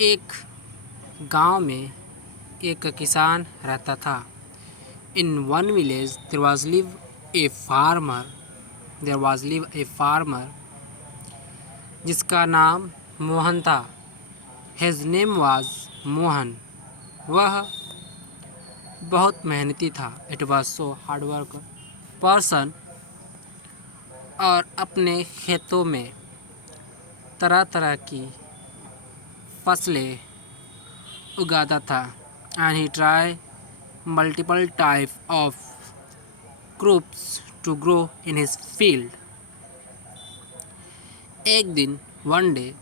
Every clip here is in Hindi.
एक गांव में एक किसान रहता था। In one village there was live a farmer जिसका नाम मोहन था। His name was Mohan. वह बहुत मेहनती था। It was so hard work person और अपने खेतों में तरह तरह की फसलें उगाता था। And he try multiple type of crops to grow in his field. एक दिन वन डे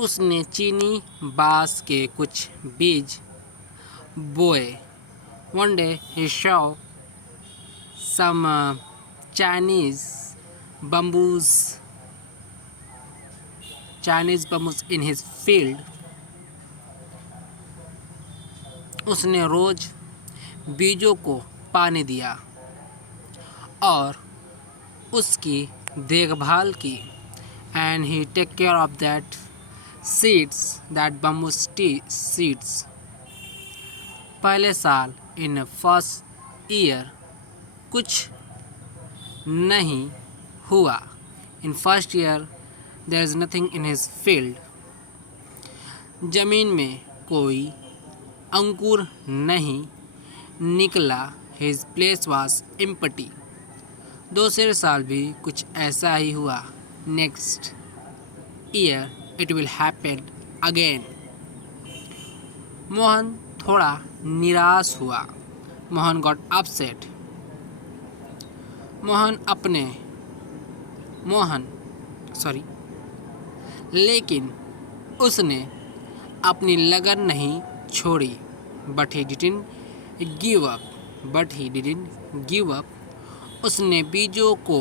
उसने चीनी बांस के कुछ बीज बोए। One day he saw some Chinese bamboos in his field. उसने रोज बीजों को पानी दिया और उसकी देखभाल की। And he take care of that bamboo seeds. पहले साल इन फर्स्ट ईयर कुछ नहीं हुआ। In first year there is nothing in his field. जमीन में कोई अंकुर नहीं निकला। His place was empty. दूसरे साल भी कुछ ऐसा ही हुआ। Next year it will happen again. Mohan थोड़ा निराश हुआ। Mohan got upset. लेकिन उसने अपनी लगन नहीं छोड़ी। But he didn't give up. उसने बीजों को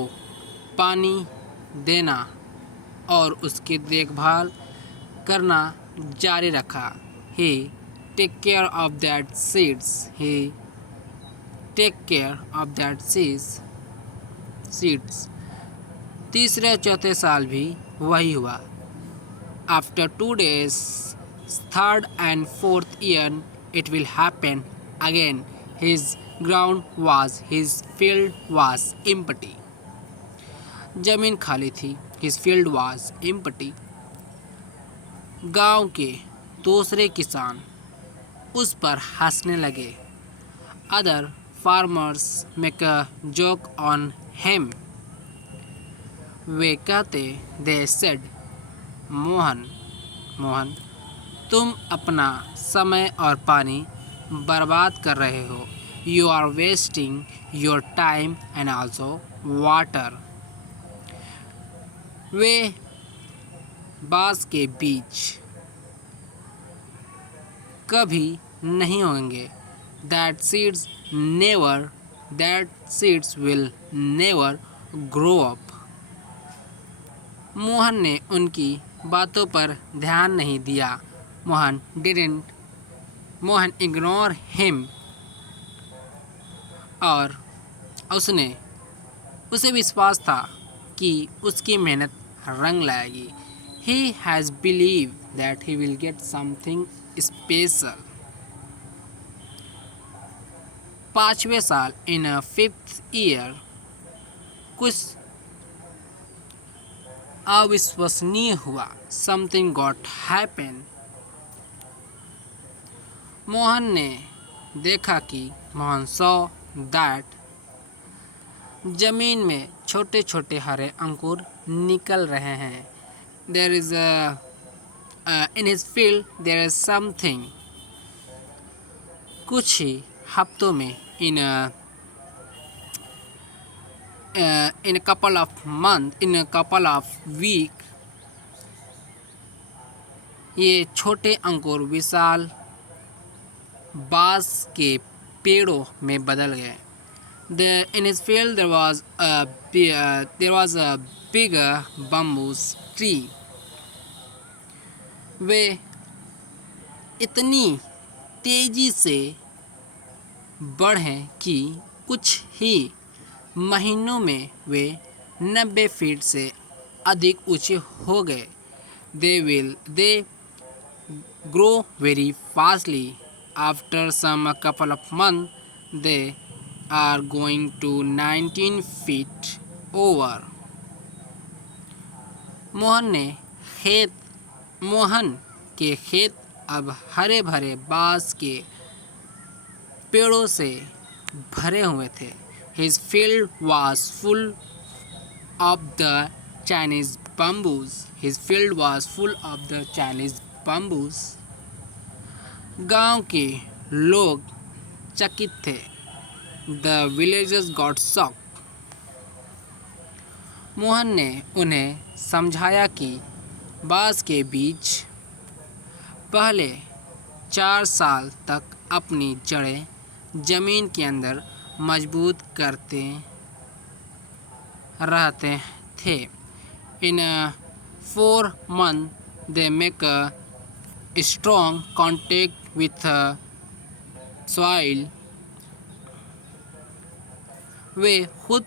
पानी देना और उसकी देखभाल करना जारी रखा। He take care of that seeds. तीसरे चौथे साल भी वही हुआ। After 2 days, third and fourth year, it will happen again. His field was empty. जमीन खाली थी। His field was empty. गांव के दूसरे किसान उस पर हंसने लगे। Other farmers make a joke on him. वे कहते, they said, मोहन, तुम अपना समय और पानी बर्बाद कर रहे हो। You are wasting your time and also water. वे बांस के बीज कभी नहीं होंगे। That seeds will never grow up. Mohan ने उनकी बातों पर ध्यान नहीं दिया। Mohan ignore him. और उसे विश्वास था कि उसकी मेहनत रंग लाएगी। He has believed that he will get something special. 5वें साल in a 5th year कुछ अविश्वसनीय हुआ। Something got happen. मोहन ने देखा कि मोहन saw that जमीन में छोटे छोटे हरे अंकुर निकल रहे हैं। There is in his field there is something. कुछ ही हफ्तों में in a couple of weeks ये छोटे अंकुर विशाल बांस के पेड़ों में बदल गए। In his field there was a big bamboo tree. वे इतनी तेजी से बढ़े कि कुछ ही महीनों में वे 90 फीट से अधिक ऊंचे हो गए। They grow very fastly. After some couple of months, they are going to 19 feet over. Mohan ने खेत मोहन के खेत अब हरे भरे बांस के पेड़ों से भरे हुए थे. His field was full of the Chinese bamboos. His field was full of the Chinese bamboos. गांव के लोग चकित थे. The villagers got shocked. Mohan ने उन्हें समझाया कि बांस के बीज पहले 4 साल तक अपनी जड़ें जमीन के अंदर मजबूत करते रहते थे. In 4 months they make a strong contact with soil. वह खुद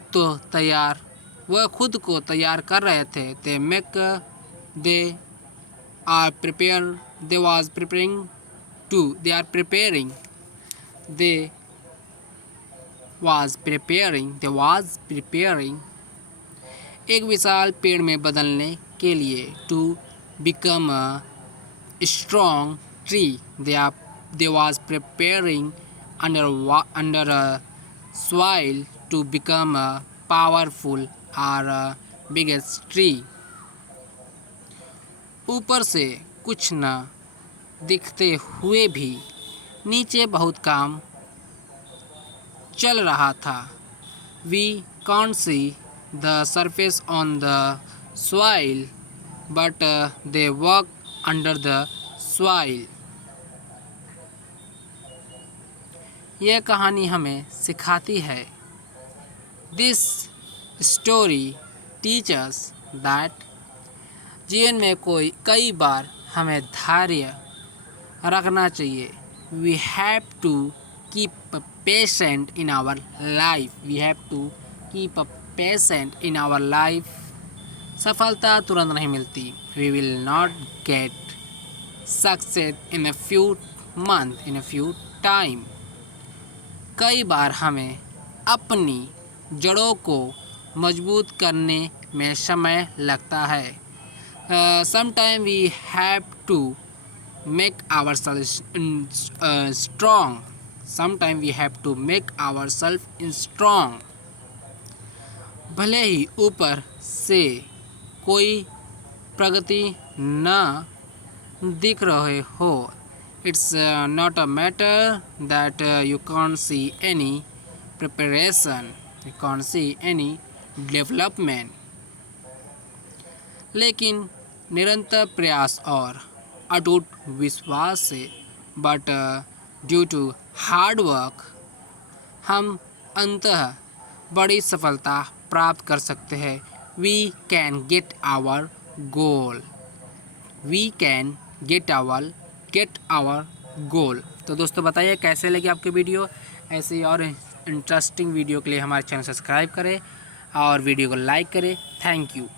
को तैयार कर रहे थे. They are preparing एक विशाल पेड़ में बदलने के लिए. To become a strong tree, they was preparing under a soil to become a powerful or a biggest tree. ऊपर से कुछ न दिखते हुए भी नीचे बहुत काम चल रहा था. We can't see the surface on the soil, but they work under the soil. यह कहानी हमें सिखाती है. This story teaches that जीवन में कई बार हमें धैर्य रखना चाहिए. We have to keep patient in our life. सफलता तुरंत नहीं मिलती. We will not get success in a few time. कई बार हमें अपनी जड़ों को मजबूत करने में समय लगता है. Sometimes we have to make ourselves strong. भले ही ऊपर से कोई प्रगति न दिख रहे हो. It's not a matter that you can't see any preparation, you can't see any development. लेकिन निरंतर प्रयास और अटूट विश्वास से but due to hard work हम अंततः बड़ी सफलता प्राप्त कर सकते हैं. We can get our goal. तो दोस्तों बताइए कैसे लगी आपकी वीडियो. ऐसे ही और इंटरेस्टिंग वीडियो के लिए हमारे चैनल सब्सक्राइब करें और वीडियो को लाइक करें. Thank you.